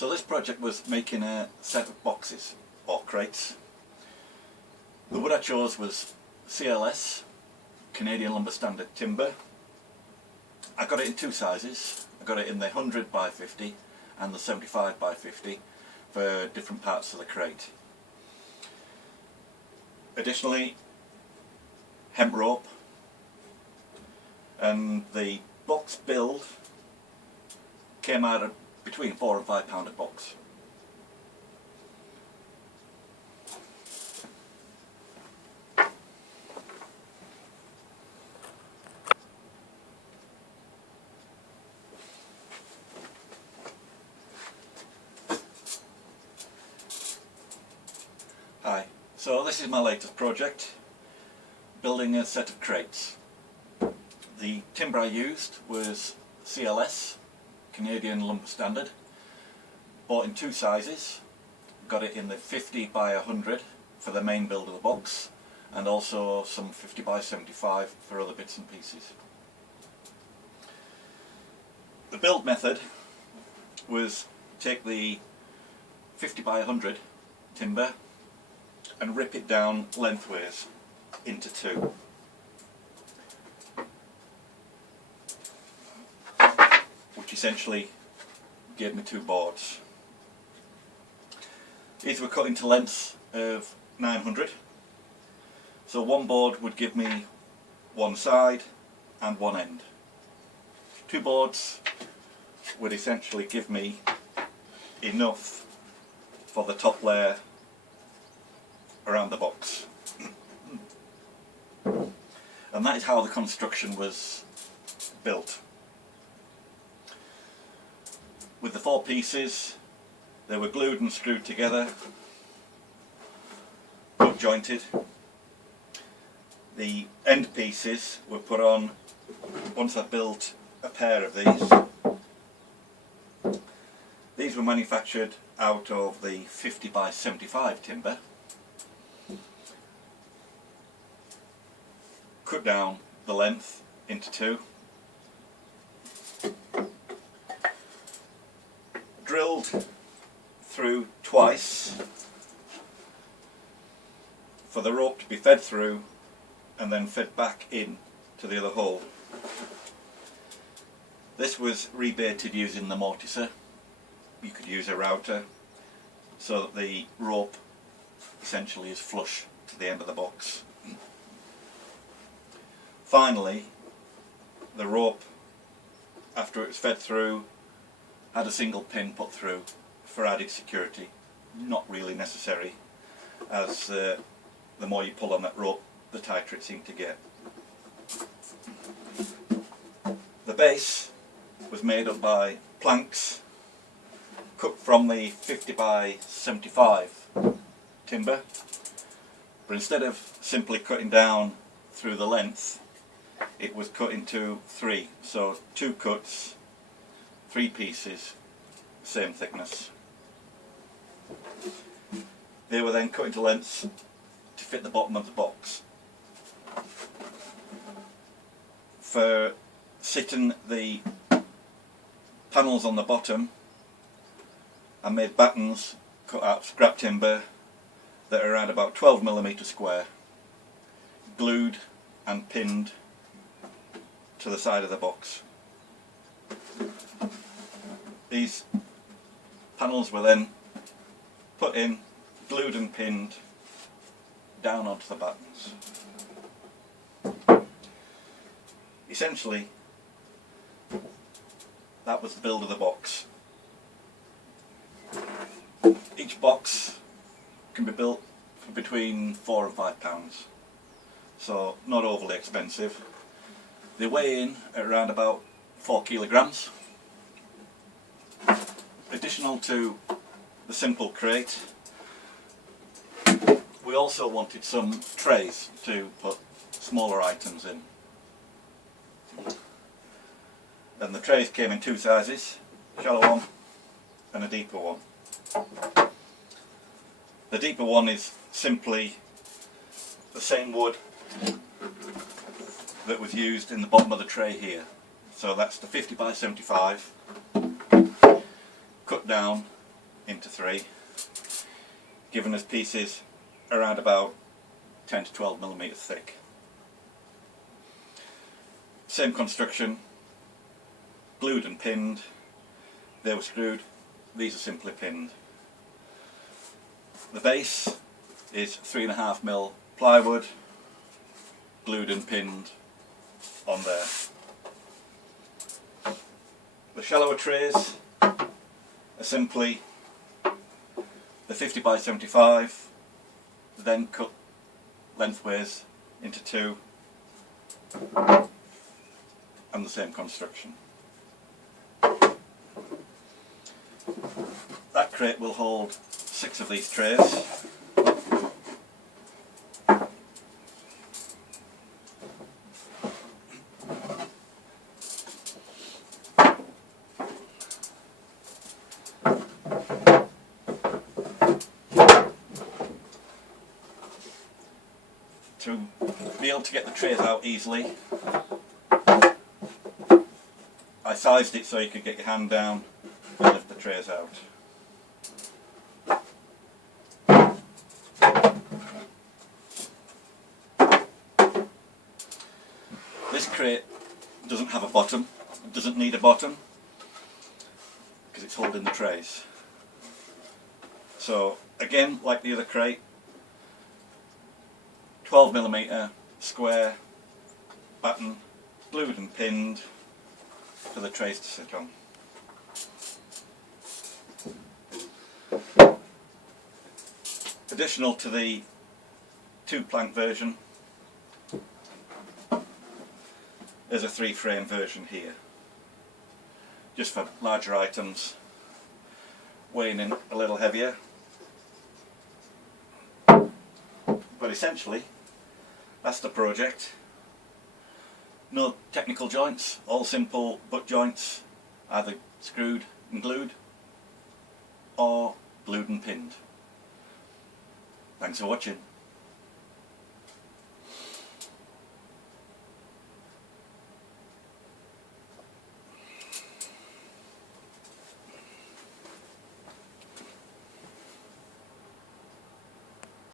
So this project was making a set of boxes or crates. The wood I chose was CLS, Canadian Lumber Standard Timber. I got it in two sizes. I got it in the 100 by 50 and the 75 by 50 for different parts of the crate. Additionally, hemp rope, and the box build came out at between £4 and £5 a box. Hi, so this is my latest project, building a set of crates. The timber I used was CLS, Canadian Lumber Standard, bought in two sizes. Got it in the 50 by 100 for the main build of the box, and also some 50 by 75 for other bits and pieces. The build method was take the 50 by 100 timber and rip it down lengthways into two. Which essentially gave me two boards. These were cut into lengths of 900. So one board would give me one side and one end. Two boards would essentially give me enough for the top layer around the box. And that is how the construction was built. With the four pieces, they were glued and screwed together, butt jointed. The end pieces were put on once I built a pair of these. These were manufactured out of the 50 by 75 timber. Cut down the length into two. Drilled through twice for the rope to be fed through and then fed back in to the other hole. This was rebaited using the mortiser. You could use a router so that the rope essentially is flush to the end of the box. Finally, the rope, after it was fed through, had a single pin put through for added security. Not really necessary, as the more you pull on that rope, the tighter it seemed to get. The base was made up by planks cut from the 50 by 75 timber, but instead of simply cutting down through the length, it was cut into three, so two cuts, three pieces, same thickness. They were then cut into lengths to fit the bottom of the box. For sitting the panels on the bottom, I made battens cut out of scrap timber that are around about 12mm square, glued and pinned to the side of the box. These panels were then put in, glued and pinned down onto the battens. Essentially, that was the build of the box. Each box can be built for between £4 and £5, so not overly expensive. They weigh in at around about 4 kilograms. Additional to the simple crate, we also wanted some trays to put smaller items in. And the trays came in two sizes, a shallow one and a deeper one. The deeper one is simply the same wood that was used in the bottom of the tray here. So that's the 50 by 75 cut down into 3, giving us pieces around about 10 to 12 millimetres thick. Same construction, glued and pinned. They were screwed, these are simply pinned. The base is 3.5mm plywood, glued and pinned on there. The shallower trays are simply the 50 by 75, then cut lengthways into 2, and the same construction. That crate will hold 6 of these trays. To be able to get the trays out easily, I sized it so you could get your hand down and lift the trays out. This crate doesn't have a bottom, it doesn't need a bottom because it's holding the trays. So again, like the other crate, 12mm square batten, glued and pinned for the trays to sit on. Additional to the 2-plank version, there's a 3-frame version here, just for larger items, weighing in a little heavier. But essentially, that's the project. No technical joints, all simple butt joints, either screwed and glued or glued and pinned. Thanks for watching.